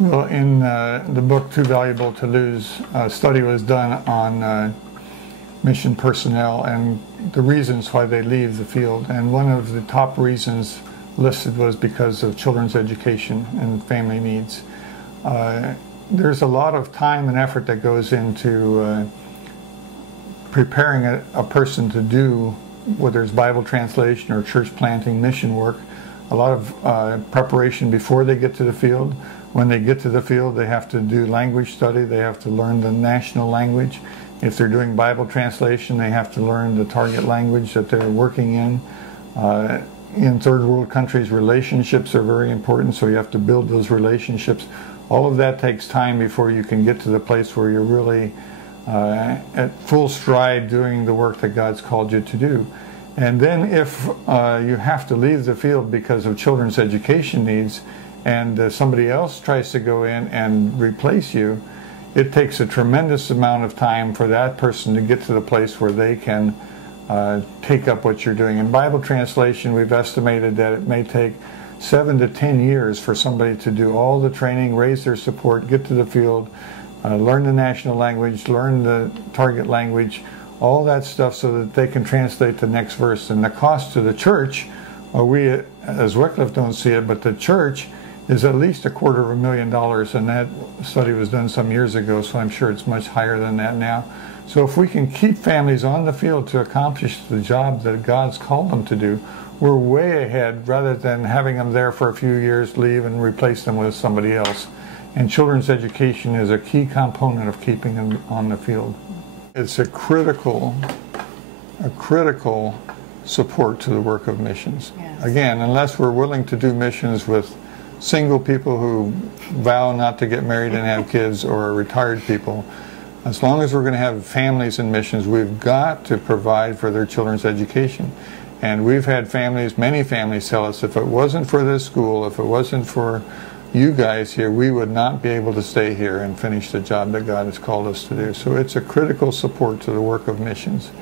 Well, in the book Too Valuable to Lose, a study was done on mission personnel and the reasons why they leave the field. And one of the top reasons listed was because of children's education and family needs. There's a lot of time and effort that goes into preparing a person to do, whether it's Bible translation or church planting, mission work. A lot of preparation before they get to the field. When they get to the field, they have to do language study. They have to learn the national language. If they're doing Bible translation, they have to learn the target language that they're working in. In third world countries, relationships are very important, so you have to build those relationships. All of that takes time before you can get to the place where you're really at full stride doing the work that God's called you to do. And then if you have to leave the field because of children's education needs, and somebody else tries to go in and replace you, it takes a tremendous amount of time for that person to get to the place where they can take up what you're doing. In Bible translation, we've estimated that it may take 7 to 10 years for somebody to do all the training, raise their support, get to the field, learn the national language, learn the target language, all that stuff so that they can translate the next verse. And the cost to the church, we as Wycliffe don't see it, but the church is at least $250,000, and that study was done some years ago, so I'm sure it's much higher than that now. So if we can keep families on the field to accomplish the job that God's called them to do, we're way ahead rather than having them there for a few years, leave and replace them with somebody else. And children's education is a key component of keeping them on the field. It's a critical support to the work of missions. Yes. Again, unless we're willing to do missions with single people who vow not to get married and have kids, or retired people, as long as we're going to have families in missions, we've got to provide for their children's education. And we've had families, many families tell us, if it wasn't for this school, if it wasn't for you guys here, we would not be able to stay here and finish the job that God has called us to do. So it's a critical support to the work of missions.